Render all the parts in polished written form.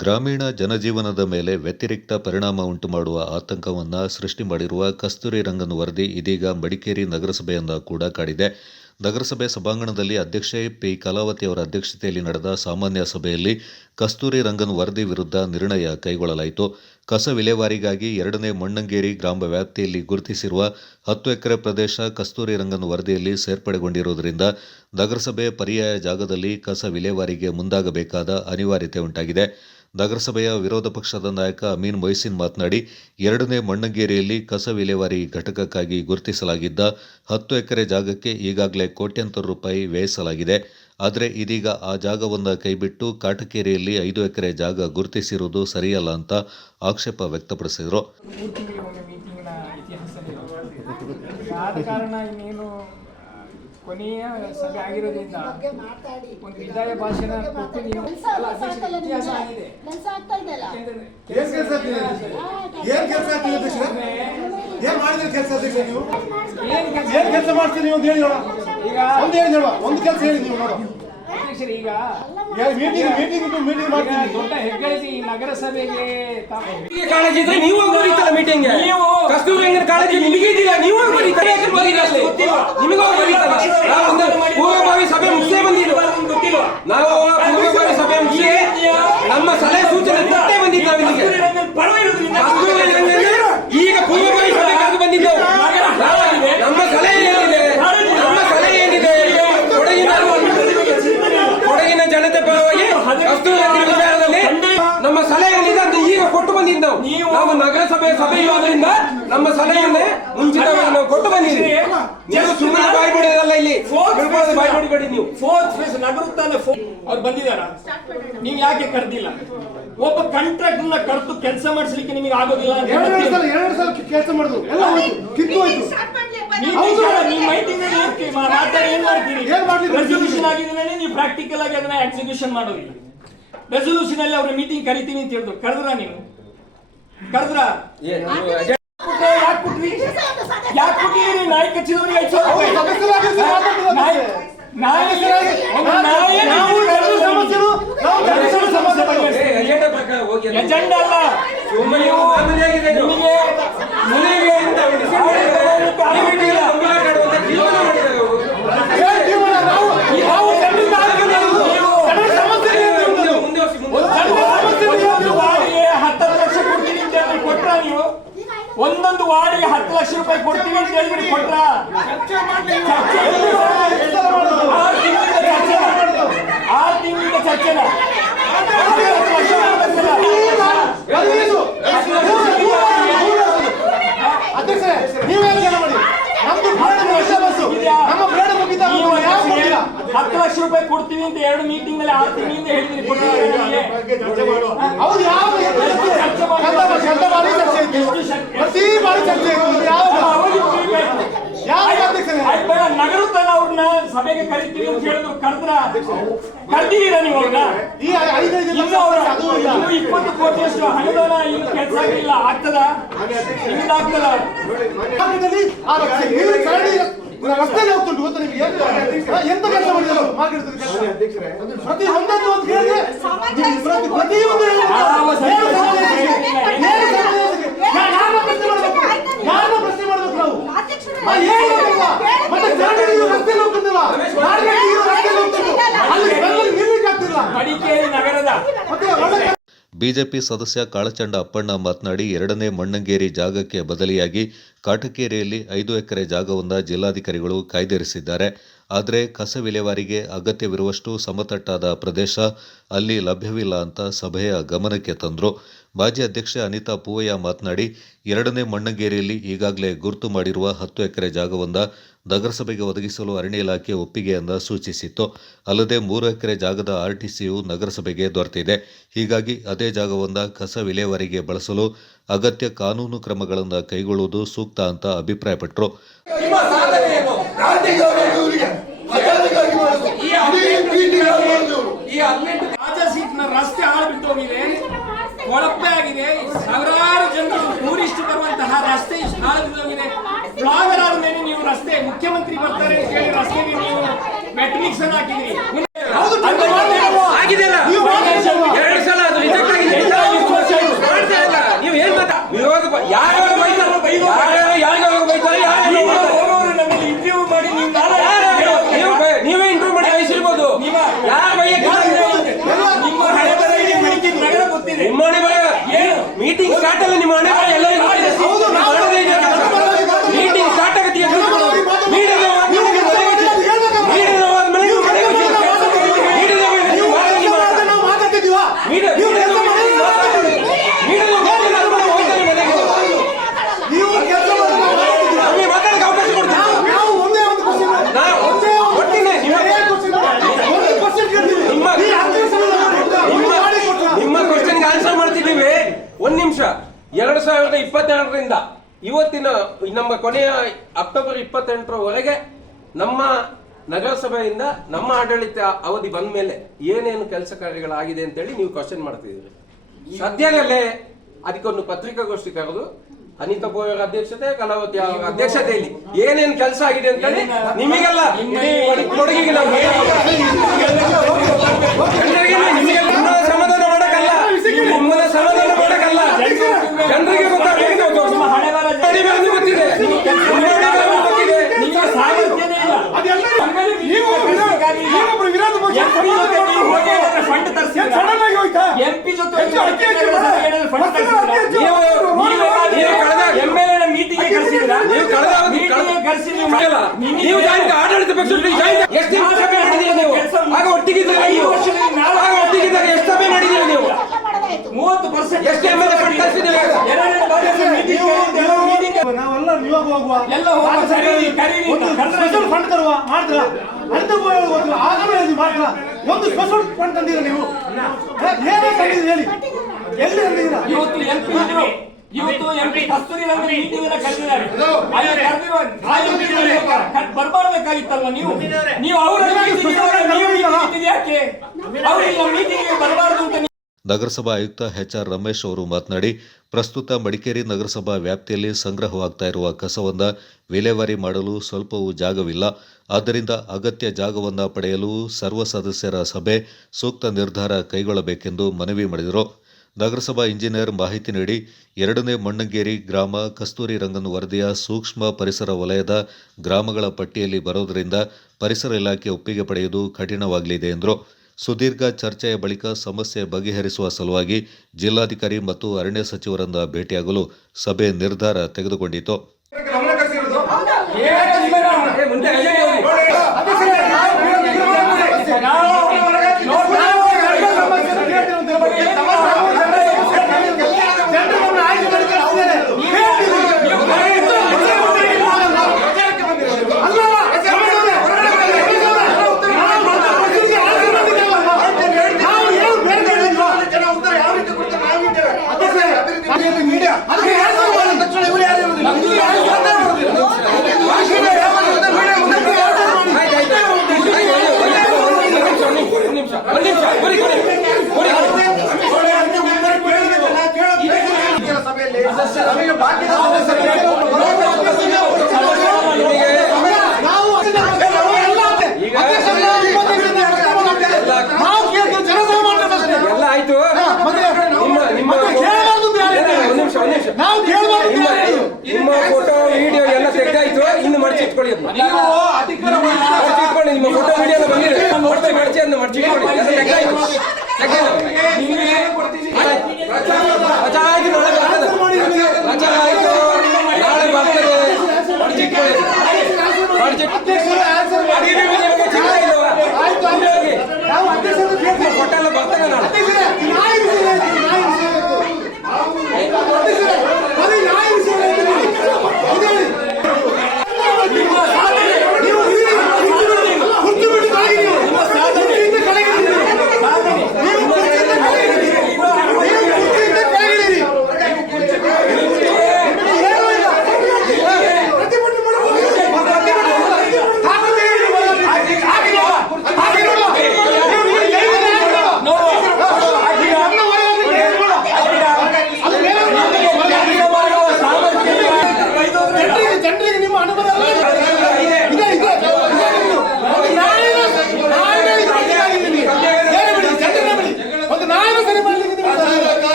ಗ್ರಾಮೀಣ ಜನಜೀವನದ ಮೇಲೆ ವ್ಯತಿರಿಕ್ತ ಪರಿಣಾಮ ಉಂಟುಮಾಡುವ ಆತಂಕವನ್ನು ಸೃಷ್ಟಿ ಮಾಡಿರುವ ಕಸ್ತೂರಿ ರಂಗನ್ ವರದಿ ಇದೀಗ ಮಡಿಕೇರಿ ನಗರಸಭೆಯನ್ನು ಕೂಡ ಕಾಡಿದೆ. ನಗರಸಭೆ ಸಭಾಂಗಣದಲ್ಲಿ ಅಧ್ಯಕ್ಷೆ ಪಿ. ಕಲಾವತಿ ಅವರ ಅಧ್ಯಕ್ಷತೆಯಲ್ಲಿ ನಡೆದ ಸಾಮಾನ್ಯ ಸಭೆಯಲ್ಲಿ ಕಸ್ತೂರಿ ರಂಗನ್ ವರದಿ ವಿರುದ್ಧ ನಿರ್ಣಯ ಕೈಗೊಳ್ಳಲಾಯಿತು. ಕಸ ವಿಲೇವಾರಿಗಾಗಿ 2ನೇ ಮೊಣ್ಣಂಗೇರಿ ಗ್ರಾಮ ವ್ಯಾಪ್ತಿಯಲ್ಲಿ ಗುರುತಿಸಿರುವ 10 ಎಕರೆ ಪ್ರದೇಶ ಕಸ್ತೂರಿ ರಂಗನ್ ವರದಿಯಲ್ಲಿ ಸೇರ್ಪಡೆಗೊಂಡಿರುವುದರಿಂದ ನಗರಸಭೆ ಪರ್ಯಾಯ ಜಾಗದಲ್ಲಿ ಕಸ ವಿಲೇವಾರಿಗೆ ಮುಂದಾಗಬೇಕಾದ ಅನಿವಾರ್ಯತೆ ಉಂಟಾಗಿದೆ. ನಗರಸಭೆಯ ವಿರೋಧ ಪಕ್ಷದ ನಾಯಕ ಅಮೀನ್ ಮೊಯ್ಸಿನ್ ಮಾತನಾಡಿ, 2ನೇ ಮೊಣ್ಣಂಗೇರಿಯಲ್ಲಿ ಕಸ ವಿಲೇವಾರಿ ಘಟಕಕ್ಕಾಗಿ ಗುರುತಿಸಲಾಗಿದ್ದ 10 ಎಕರೆ ಜಾಗಕ್ಕೆ ಈಗಾಗಲೇ ಕೋಟ್ಯಂತರ ರೂಪಾಯಿ ವ್ಯಯಿಸಲಾಗಿದೆ. ಆದರೆ ಇದೀಗ ಆ ಜಾಗವನ್ನು ಕೈಬಿಟ್ಟು ಕಾಟಕೇರಿಯಲ್ಲಿ 5 ಎಕರೆ ಜಾಗ ಗುರುತಿಸಿರುವುದು ಸರಿಯಲ್ಲ ಅಂತ ಆಕ್ಷೇಪ ವ್ಯಕ್ತಪಡಿಸಿದರು. ಕೊನೆಯ ಸಭೆ ಆಗಿರೋದ್ರಿಂದ ಒಂದು ವಿದಾಯ ಭಾಷಣ ಕೊಟ್ಟು ನೀವು ಇತಿಹಾಸ ಆಗಿದೆ. ಕೆಲಸ ಮಾಡ್ತೀರಿ ನೀವು ಹೇಳಿ ನೋಡ. ಈಗ ಒಂದು ಕೆಲಸ ಹೇಳಿ ನೀವು ನೋಡು. ಈಗ ಮೀಟಿಂಗ್ ಮಾಡ್ತೀನಿ. ದೊಡ್ಡ ಹೆಗ್ಗಳಿಕೆ ಈ ನಗರಸಭೆಗೆ ಕಾಳಜಿ ಇದ್ರೆ ನೀವು ಹೋಗ್ಬೋದಿತ್ತಲ್ಲ ಮೀಟಿಂಗ್. ಕಸ್ತೂರಿ ರಂಗನ್ ಕಾಳಜಿ ನಿಮಗೆ ಇದೆಯಾ? ನೀವು ಹೋಗ್ಬೋದಿತ್ತಲ್ಲ. ನಿಮಗೆ ಹೋಗ್ಬೋದಿತ್ತಲ್ಲ. ಪೂರ್ವಭಾವಿ ಸಭೆ ಮುಗಿಸೇ ಬಂದಿದ್ದು ನಾವು. ಪೂರ್ವಭಾವಿ ಸಭೆ ಮುಗಿಸಿ ನಮ್ಮ ಸಲಹೆ ಸೂಚನೆ ಕೊಟ್ಟೇ ಬಂದಿದ್ದಾವೆ. ಈಗ ಪೂರ್ವಭಾವಿ ಸಭೆ ಕರೆದು ಬಂದಿದ್ದೆವು. ನಮ್ಮ ಸಲಹೆ ಏನಿದೆ, ಕೊಡಗಿನ ಜನತೆ ಪರವಾಗಿ ಕಸ್ತೂರಿ ರಂಗನ್ ವಿಚಾರದಲ್ಲಿ ನಮ್ಮ ಸಲಹೆ ಏನಿದೆ ಅಂತ ಈಗ ಕೊಟ್ಟು ಬಂದಿದ್ದೆವು. ನಾವು ನಗರಸಭೆ ಸಭೆ ಇರೋದ್ರಿಂದ ನಮ್ಮ ಸಲಹೆಯನ್ನೇ ಮುಂಚಿತವಾಗಿ ನಾವು ಕೊಟ್ಟು ಬಂದಿದ್ದೀವಿ. ನೀವು ಸುಮ್ಮನೆ ಬಾಯಿ ಬಿಡೋದಲ್ಲ, ಇಲ್ಲಿ ಬಾಯಿ ಬಿಡಬೇಡಿ. ನೀವು ಫೋರ್ತ್ ಫೇಸ್ ನಗರುತ್ತಾನೆ ಅವ್ರು ಬಂದಿದಾರ, ನೀವು ಯಾಕೆ ಕರೆದಿಲ್ಲ? ಒಬ್ಬ ಕಾಂಟ್ರಾಕ್ಟ್ ಕರೆದು ಕೆಲಸ ಮಾಡಿಸ್ಲಿಕ್ಕೆ ನಿಮಗೆ ಆಗೋದಿಲ್ಲ. 2 ಸಲ ಕೆಲಸ ಮಾಡುದು ಎಲ್ಲ ಕಿತ್ತು ಹೋಯ್ತು. ರೆಸಲ್ಯೂಷನ್ ಆಗಿದ್ರೆ ನೀವು ಪ್ರಾಕ್ಟಿಕಲ್ ಆಗಿ ಅದನ್ನ ಎಕ್ಸಿಕ್ಯೂಷನ್ ಮಾಡೋದಿಲ್ಲ. ರೆಸಲ್ಯೂಷನ್ ಅಲ್ಲಿ ಅವ್ರ ಮೀಟಿಂಗ್ ಕರಿತೀನಿ ಅಂತ ಹೇಳಿದ್ರು, ಕರೆದ್ರ? ನೀವು ಕರೆದ್ರ? ಯಾಕೆ ಕೊಟ್ಟಿರಿ? ನಾಯಿ ಕಚ್ಚಿದವರಿಗೆ 5 ಎಜೆಂಡಾ ಅಲ್ಲ. ಒಂದೊಂದು ವಾರ್ಡಿಗೆ 10 ಲಕ್ಷ ರೂಪಾಯಿ ಕೊಡ್ತೀವಿ ಅಂತ ಹೇಳ್ಬಿಡಿ, ಕೊಟ್ರ? 6 ತಿಂಗಳಿಂದ ಚರ್ಚೆನ ಹತ್ತು ಲಕ್ಷ ರೂಪಾಯಿ ಕೊಡ್ತೀವಿ ಅಂತ 2 ಮೀಟಿಂಗ್ ನಲ್ಲಿ 6 ತಿಂಗಳಿಂದ ಹೇಳಿದ್ರಿ. ನಗರತನ ಅವ್ರನ್ನ ಸಭೆಗೆ ಕರಿತೀವಿ ಅಂತ ಹೇಳಿದ್ರು, ಕರ್ದಿದ್ದೀರಾ ನೀವು ಅವ್ರನ್ನ? 20 ಕೋಟಿಯಷ್ಟು ಹಣದ ಇನ್ನು ಕೆಲಸ ಆಗಿಲ್ಲ. ಆಗ್ತದ? ಆಗ್ತದ? ರಸ್ತೆ ಹೋಗ್ತುಂಟು ಗೊತ್ತಾ ನಿಮಗೆ? ಎಂತ ಕೆಲಸ ಮಾಡಿದ್ರು ಪ್ರತಿ ಒಂದೊಂದು ಅಂತ ಹೇಳಿದ್ರೆ ಪ್ರತಿಯೊಂದು ಯಾರನ್ನ ಪ್ರಶ್ನೆ ಮಾಡ್ಬೇಕು ನಾವು? ಮತ್ತೆ ರಸ್ತೆ ಹೋಗ್ತಿಲ್ಲ, ಅಲ್ಲಿ ನಿಲ್ಲಿಕ್ಕೆ ಆಗ್ತಿಲ್ಲ. ಮಡಿಕೇರಿ ನಗರದ ಬಿಜೆಪಿ ಸದಸ್ಯ ಕಾಳಚಂಡ ಅಪ್ಪಣ್ಣ ಮಾತನಾಡಿ, 2ನೇ ಮೊಣ್ಣಂಗೇರಿ ಜಾಗಕ್ಕೆ ಬದಲಿಯಾಗಿ ಕಾಟಕೇರಿಯಲ್ಲಿ 5 ಎಕರೆ ಜಾಗವನ್ನು ಜಿಲ್ಲಾಧಿಕಾರಿಗಳು ಕಾಯ್ದಿರಿಸಿದ್ದಾರೆ. ಆದರೆ ಕಸ ವಿಲೇವಾರಿಗೆ ಅಗತ್ಯವಿರುವಷ್ಟು ಸಮತಟ್ಟಾದ ಪ್ರದೇಶ ಅಲ್ಲಿ ಲಭ್ಯವಿಲ್ಲ ಅಂತ ಸಭೆಯ ಗಮನಕ್ಕೆ ತಂದರು. ಮಾಜಿ ಅಧ್ಯಕ್ಷೆ ಅನಿತಾ ಪೂವಯ್ಯ ಮಾತನಾಡಿ, 2ನೇ ಮೊಣ್ಣಂಗೇರಿಯಲ್ಲಿ ಈಗಾಗಲೇ ಗುರುತು ಮಾಡಿರುವ 10 ಎಕರೆ ಜಾಗವನ್ನು ನಗರಸಭೆಗೆ ಒದಗಿಸಲು ಅರಣ್ಯ ಇಲಾಖೆ ಒಪ್ಪಿಗೆಯನ್ನು ಸೂಚಿಸಿತ್ತು. ಅಲ್ಲದೆ 3 ಎಕರೆ ಜಾಗದ RTCಯು ನಗರಸಭೆಗೆ ದೊರೆತಿದೆ. ಹೀಗಾಗಿ ಅದೇ ಜಾಗವನ್ನು ಕಸ ವಿಲೇವಾರಿಗೆ ಬಳಸಲು ಅಗತ್ಯ ಕಾನೂನು ಕ್ರಮಗಳನ್ನು ಕೈಗೊಳ್ಳುವುದು ಸೂಕ್ತ ಅಂತ ಅಭಿಪ್ರಾಯಪಟ್ಟರು. ರಸ್ತೆ ಹಾಳು ಬಿದ್ದೋಗಿದೆ, ಕೊಳಪೆ ಆಗಿದೆ. ಸಾವಿರಾರು ಜನರು ಟೂರಿಸ್ಟ್ ಬರುವಂತಹ ರಸ್ತೆ ಹಾಳು ಬಿದ್ದೋಗಿದೆ. ಬ್ಲಾಗರ್ ಆದ ಮೇಲೆ ನೀವು ರಸ್ತೆ ಮುಖ್ಯಮಂತ್ರಿ ಬರ್ತಾರೆ ಅಂತ ಹೇಳಿ ರಸ್ತೆಗೆ ನೀವು ಮೆಟ್ರಿಕ್ಸ್ ಅನ್ನು ಹಾಕಿದ್ರಿ. ಆಗಿದೆಯಲ್ಲ 2 ಸಲ ಅದು ರಿಜೆಕ್ಟ್ ಆಗಿದೆ. ಯಾರ್ಯಾರು ಬೈತಾರೆ ಹೋಗೋರು ನಮ್ಮಲ್ಲಿ ಇಂಟರ್ವ್ಯೂ ಮಾಡಿ ನೀವು ನಾಳೆ ನೀವೇ ಇಂಟರ್ವ್ಯೂ ಮಾಡಿ ಕಳಿಸಿರ್ಬೋದು. ಯಾರು ನಿಮ್ಮ ಹಣೆ ಬರ ಮಡಿಕೇರಿ ನಗರ ಗೊತ್ತಿದೆ. ನಿಮ್ಮ ಹಣೆ ಬರ ಮೀಟಿಂಗ್ ಸ್ಟಾರ್ಟ್ ಅಲ್ಲ, ನಿಮ್ಮ ಹಣೆ ಬರ ಎಲ್ಲರಿಗೂ ಮೀಟಿಂಗ್ ಸ್ಟಾರ್ಟ್ ಆಗುತ್ತೆ. ನಿಮ್ಮ ಕ್ವಶನ್ಗೆ ಆನ್ಸರ್ ಮಾಡ್ತಿದ್ದೀವಿ. ಒಂದ್ ನಿಮಿಷ. 2022ರಿಂದ ಇವತ್ತಿನ ನಮ್ಮ ಕೊನೆಯ ಅಕ್ಟೋಬರ್ 28ರವರೆಗೆ ನಮ್ಮ ನಗರಸಭೆಯಿಂದ ನಮ್ಮ ಆಡಳಿತ ಅವಧಿ ಬಂದ ಮೇಲೆ ಏನೇನು ಕೆಲಸ ಕಾರ್ಯಗಳಾಗಿದೆ ಅಂತೇಳಿ ನೀವು ಕ್ವಶನ್ ಮಾಡ್ತಿದ್ದೀರಿ. ಸದ್ಯದಲ್ಲೇ ಅದಕ್ಕೊಂದು ಪತ್ರಿಕಾಗೋಷ್ಠಿ ಕರೆದು ಅನಿತಾ ಬೋಯ್ ಅವರ ಅಧ್ಯಕ್ಷತೆ, ಕಲಾವತಿ ಅವರ ಅಧ್ಯಕ್ಷತೆಯಲ್ಲಿ ಏನೇನು ಕೆಲಸ ಆಗಿದೆ ಅಂತೇಳಿ ನಿಮಗೆಲ್ಲ ಕೊಡುಗೆಗೆ ನಾವು ನಿಮ್ಮನ್ನ ಸಮಾಧಾನ ಮಾಡಕ್ಕಲ್ಲ, ನಿಮ್ಮನ್ನ ಸಮಾಧಾನ ಮಾಡಕ್ಕಲ್ಲ, ಜನರಿಗೆ ಗೊತ್ತಿದೆ. ಎಂಪಿ ಜೊತೆ ಆಡಳಿತ ಪಕ್ಷ ಎಷ್ಟು ಸಭೆ ಮಾಡಿದ್ದೀರಿ ನೀವು? ಆಗ ಒಟ್ಟಿಗಿದ್ದಾಗ ಎಷ್ಟು ಸಭೆ ಮಾಡಿದ್ದೀರಿ ನೀವು? 30% ಎಷ್ಟು MLA ಫಂಡ್ ತರಿಸಿದ್ದೀರಿ? ನಾವೆಲ್ಲ ನಿಯೋಗ ಹೋಗುವ ಎಲ್ಲ ಹೋಗುವ, ಕರೀರಿ, ಕರೀರಿ. ಒಂದು ಸ್ಪೆಷಲ್ ಫಂಡ್ ತರುವ ಮಾಡಿದ್ರ ಅಂತ ಗೊತ್ತಿಲ್ಲ. ಆಗಲೇ ಮಾತ್ರ ಒಂದು ಸ್ಪೆಷಲ್ ಫಂಡ್ ತಂದಿರ ನೀವು ಏನೇ ತಂದಿದ್ದೀರಿ ಹೇಳಿ, ಎಲ್ಲಿ ತಂದಿದ್ದೀರಾ? ಇವತ್ತು ಎಂಪಿ ಕಸ್ತೂರಿ ರಂಗನ್ ಮೀಟಿಂಗ್ ಅನ್ನ ಕರೆದಿದ್ದಾರೆ. ಅಲ್ಲಿ ಕರೆದಿರುವ ಬರ್ಬಾರ್ಬೇಕಾಗಿತ್ತಲ್ವ ನೀವು ಅವರ ಮೀಟಿಂಗ್ ಯಾಕೆ ಅವ್ರ ಮೀಟಿಂಗ್ ಬರಬಾರ್ದು ಅಂತ? ನಗರಸಭಾ ಆಯುಕ್ತ HR ರಮೇಶ್ ಅವರು ಮಾತನಾಡಿ, ಪ್ರಸ್ತುತ ಮಡಿಕೇರಿ ನಗರಸಭಾ ವ್ಯಾಪ್ತಿಯಲ್ಲಿ ಸಂಗ್ರಹವಾಗ್ತಾ ಇರುವ ಕಸವನ್ನು ವಿಲೇವಾರಿ ಮಾಡಲು ಸ್ವಲ್ಪವೂ ಜಾಗವಿಲ್ಲ. ಆದ್ದರಿಂದ ಅಗತ್ಯ ಜಾಗವನ್ನು ಪಡೆಯಲು ಸರ್ವ ಸದಸ್ಯರ ಸಭೆ ಸೂಕ್ತ ನಿರ್ಧಾರ ಕೈಗೊಳ್ಳಬೇಕೆಂದು ಮನವಿ ಮಾಡಿದರು. ನಗರಸಭಾ ಇಂಜಿನಿಯರ್ ಮಾಹಿತಿ ನೀಡಿ, 2ನೇ ಮಣ್ಣಂಗೇರಿ ಗ್ರಾಮ ಕಸ್ತೂರಿ ರಂಗನ್ ವರದಿಯ ಸೂಕ್ಷ್ಮ ಪರಿಸರ ವಲಯದ ಗ್ರಾಮಗಳ ಪಟ್ಟಿಯಲ್ಲಿ ಬರೋದರಿಂದ ಪರಿಸರ ಇಲಾಖೆ ಒಪ್ಪಿಗೆ ಪಡೆಯುವುದು ಕಠಿಣವಾಗಲಿದೆ ಎಂದರು. ಸುದೀರ್ಘ ಚರ್ಚೆಯ ಬಳಿಕ ಸಮಸ್ಯೆ ಬಗೆಹರಿಸುವ ಸಲುವಾಗಿ ಜಿಲ್ಲಾಧಿಕಾರಿ ಮತ್ತು ಅರಣ್ಯ ಸಚಿವರನ್ನು ಭೇಟಿಯಾಗಲು ಸಭೆ ನಿರ್ಧಾರ ತೆಗೆದುಕೊಂಡಿತು. ನಿಮ್ಮ ಫೋಟೋ ವಿಡಿಯೋ ಎಲ್ಲ ತೆಗೆದಾಯ್ತು, ಇನ್ನು ಮಡಚಿಟ್ಕೊಳ್ಳಿ. ನಿಮ್ಮ ಫೋಟೋ ವಿಡಿಯೋ ಬಂದಿದೆ, ಮಡಚಿ ಅದನ್ನು ಮಡಚಿಟ್ಕೊಳ್ಳಿ. ಎಲ್ಲ ತೆಗೆದಾಯ್ತು. ರಜಾ ಆಯ್ತು, ನಾಳೆ ಬರ್ತದೆ, ಮಡಚಿಟ್ಕೊಳ್ಳಿ. ಫೋಟೋ ಎಲ್ಲ ಬರ್ತದೆ ನಾಳೆ.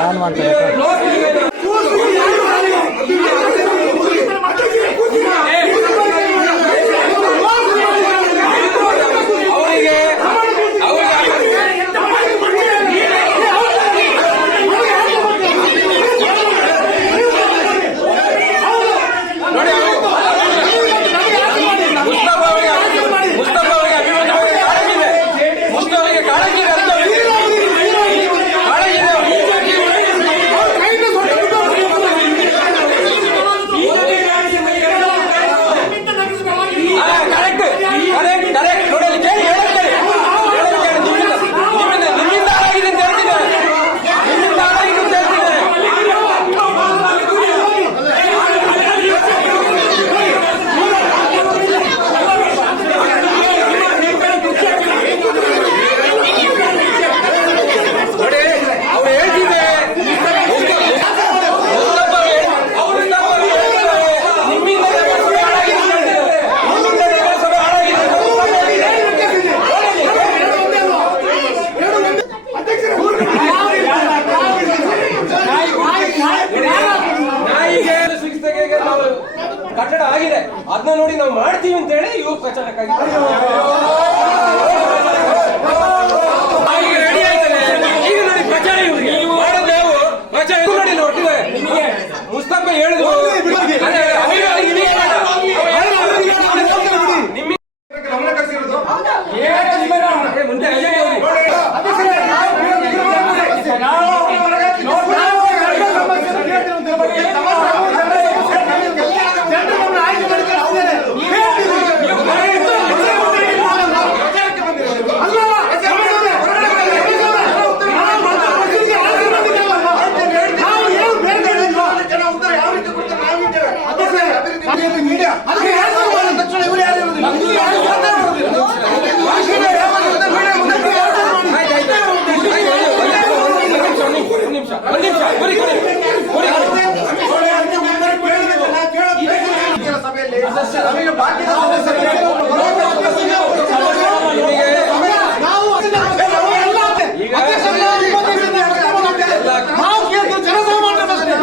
ನಾನು ಮಾಡ್ತೇನೆ. ಕಟ್ಟಡ ಆಗಿದೆ, ಅದನ್ನ ನೋಡಿ ನಾವು ಮಾಡ್ತೀವಿ ಅಂತ ಹೇಳಿ ಇವ್ರು ಪ್ರಚಾರಕ್ಕಾಗಿ ಈಗ ರೆಡಿ ಆಯ್ತದೆ. ಈಗ ನೋಡಿ ಪ್ರಚಾರ ಇವ್ರಿಗೆ ಮಾಡೋದು ಯಾವ ಪ್ರಚಾರ ನೋಡಿ ಹೊರಟಿದ್ದಾರೆ. ನಿಮಗೆ ಮುಸ್ತಫಾ ಹೇಳಿದ್ರು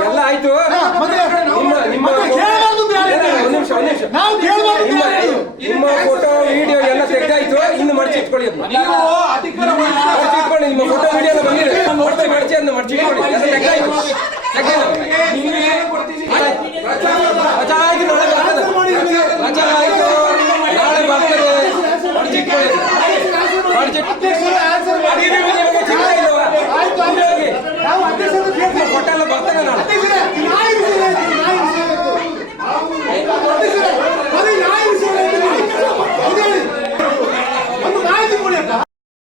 ಎಲ್ಲ ಆಯ್ತು. ನಿಮ್ಮ ಫೋಟೋ ವಿಡಿಯೋ ಎಲ್ಲ ತೆಗ್ದಾಯ್ತು, ಇನ್ನು ಮಡಚಿಟ್ಕೊಳ್ಳಿ. ಮಡಚಿಟ್ಕೊಳ್ಳಿ, ನಿಮ್ಮ ಫೋಟೋ ವಿಡಿಯೋ ಎಲ್ಲ ಬಂದಿದೆ, ಮಡಚಿ ಅದನ್ನ ಮಡಚಿಟ್ಕೊಳ್ಳಿ. ಎಲ್ಲ ತೆಗ್ದಾಯ್ತು. ಪ್ರಚಾರ ಆಯ್ತು, ನಾಳೆ ಬರ್ತದೆ. ಪ್ರಚಾರ ಆಯ್ತು, ನಾಳೆ ಬರ್ತದೆ. ಮಡಚಿಟ್ಕೊಳ್ಳಿ.